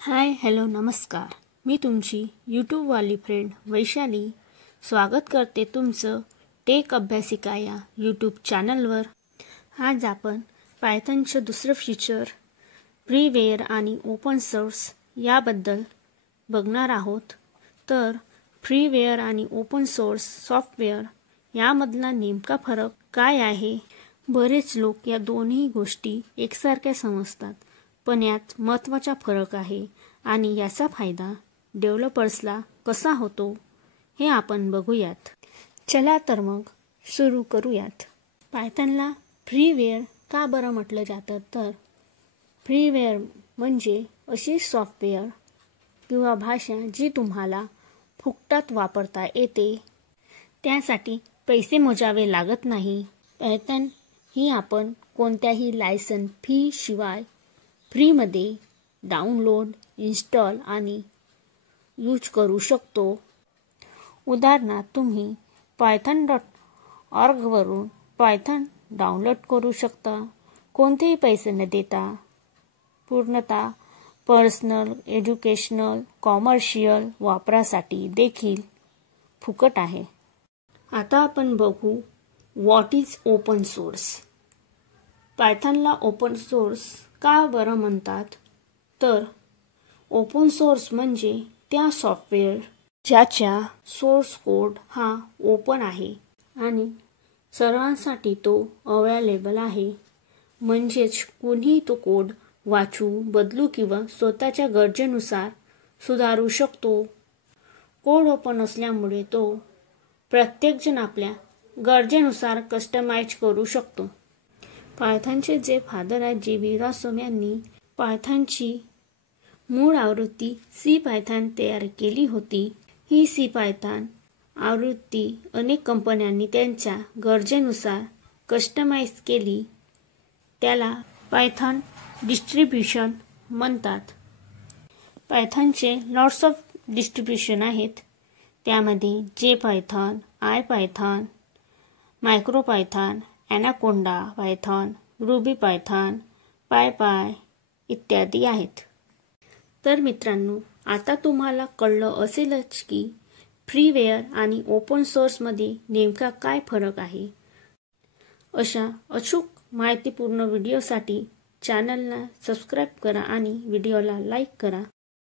Hi hello नमस्कार। मी तुमची यूट्यूबवाली friend Vaishali स्वागत करते तुमचं टेक अभ्यासिका या यूट्यूब चॅनलवर। आज आपण पायथनचं दुसरं फीचर फ्रीवेअर आणि ओपन सोर्स याबद्दल बघणार आहोत। तर फ्रीवेअर आणि ओपन सोर्स सॉफ्टवेअर यामधला नेमका फरक काय आहे? बरेच लोक या दोन्ही गोष्टी एकसारख्या समजतात, पण यात महत्त्वाचा फरक आहे आणि याचा फायदा डेव्हलपर्सला कसा होतो हे आपण बघूयात। चला तर मग सुरू करूयात। पायथनला फ्रीवेअर का बरं म्हटलं जातं? तर फ्रीवेअर म्हणजे अशी सॉफ्टवेअर किंवा भाषा जी तुम्हाला फुकटात वापरता येते, त्यासाठी पैसे मोजावे लागत नाही। पायथन ही आपण कोणत्याही लायसन फी शिवाय फ्रीमध्ये डाउनलोड, इन्स्टॉल आणि यूज करू शकतो। उदाहरणार्थ तुम्ही python.org वरून पायथन डाउनलोड करू शकता, कोणतेही पैसे न देता। पूर्णतः पर्सनल, एज्युकेशनल, कॉमर्शियल वापरासाठी देखील फुकट आहे। आता आपण बघू व्हॉट इज ओपन सोर्स। पायथनला ओपन सोर्स का बरं म्हणतात? तर ओपन सोर्स म्हणजे त्या सॉफ्टवेअर ज्याचा सोर्स कोड हा ओपन आहे आणि सर्वांसाठी तो अवेलेबल आहे। म्हणजेच कोणी तो कोड वाचू, बदलू किंवा स्वतःच्या गरजेनुसार सुधारू शकतो। कोड ओपन असल्यामुळे तो प्रत्येकजण आपल्या गरजेनुसार कस्टमाइज करू शकतो। पायथनचे जे फादर आहेत जी.व्ही. रॉसम यांनी पायथनची मूळ आवृत्ती सी पायथन तयार केली होती। ही सी पायथन आवृत्ती अनेक कंपन्यांनी त्यांच्या गरजेनुसार कस्टमाइज केली, त्याला पायथन डिस्ट्रीब्युशन म्हणतात। पायथनचे लॉट्स ऑफ डिस्ट्रीब्युशन आहेत, त्यामध्ये जेपायथन, आयपायथन, मायक्रोपायथन, ॲनाकोंडा पायथन, रुबी पायथन, पायपाय इत्यादी आहेत। तर मित्रांनो, आता तुम्हाला कळलं असेलच की फ्रीवेअर आणि ओपन सोर्समध्ये नेमका काय फरक आहे। अशा अचूक माहितीपूर्ण व्हिडिओसाठी चॅनलला सबस्क्राइब करा आणि व्हिडिओला लाईक करा।